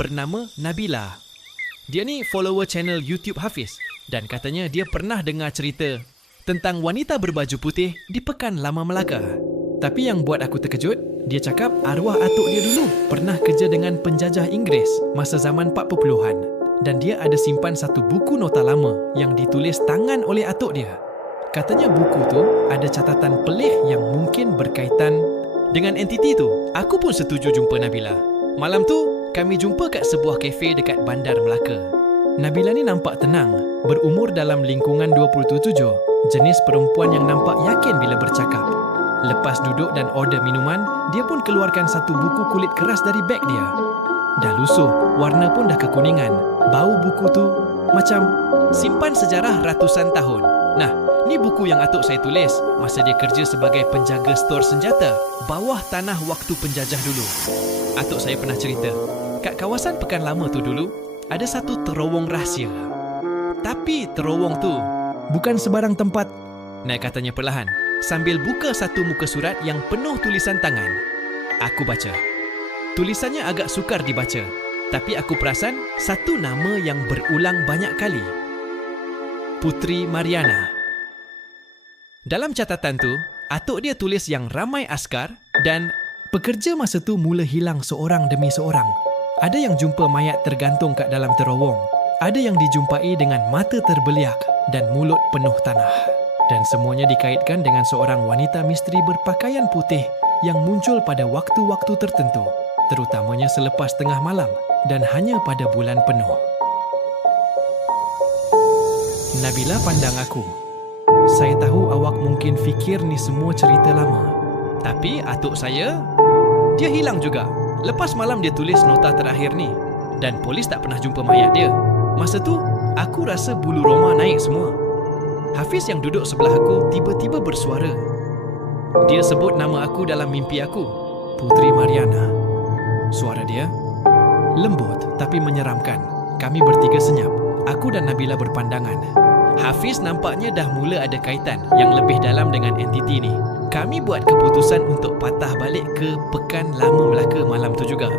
bernama Nabila. Dia ni follower channel YouTube Hafiz dan katanya dia pernah dengar cerita tentang wanita berbaju putih di Pekan Lama Melaka. Tapi yang buat aku terkejut, dia cakap arwah atuk dia dulu pernah kerja dengan penjajah Inggeris masa zaman 40-an dan dia ada simpan satu buku nota lama yang ditulis tangan oleh atuk dia. Katanya buku tu ada catatan pelik yang mungkin berkaitan dengan entiti tu. Aku pun setuju jumpa Nabila. Malam tu, kami jumpa kat sebuah kafe dekat Bandar Melaka. Nabila ni nampak tenang, berumur dalam lingkungan 27, jenis perempuan yang nampak yakin bila bercakap. Lepas duduk dan order minuman, dia pun keluarkan satu buku kulit keras dari beg dia. Dah lusuh, warna pun dah kekuningan. Bau buku tu macam simpan sejarah ratusan tahun. Nah, ni buku yang atuk saya tulis masa dia kerja sebagai penjaga stor senjata bawah tanah waktu penjajah dulu. Atuk saya pernah cerita, kat kawasan Pekan Lama tu dulu ada satu terowong rahsia. Tapi terowong tu bukan sebarang tempat. Naik katanya perlahan sambil buka satu muka surat yang penuh tulisan tangan. Aku baca. Tulisannya agak sukar dibaca, tapi aku perasan satu nama yang berulang banyak kali. Putri Mariana. Dalam catatan tu, atuk dia tulis yang ramai askar dan pekerja masa tu mula hilang seorang demi seorang. Ada yang jumpa mayat tergantung kat dalam terowong. Ada yang dijumpai dengan mata terbeliak dan mulut penuh tanah. Dan semuanya dikaitkan dengan seorang wanita misteri berpakaian putih yang muncul pada waktu-waktu tertentu, terutamanya selepas tengah malam dan hanya pada bulan penuh. Nabila pandang aku. Saya tahu awak mungkin fikir ni semua cerita lama. Tapi atuk saya, dia hilang juga. Lepas malam dia tulis nota terakhir ni. Dan polis tak pernah jumpa mayat dia. Masa tu, aku rasa bulu roma naik semua. Hafiz yang duduk sebelah aku tiba-tiba bersuara. Dia sebut nama aku dalam mimpi aku, Putri Mariana. Suara dia lembut tapi menyeramkan. Kami bertiga senyap. Aku dan Nabila berpandangan. Hafiz nampaknya dah mula ada kaitan yang lebih dalam dengan entiti ni. Kami buat keputusan untuk patah balik ke Pekan Lama Melaka malam tu juga.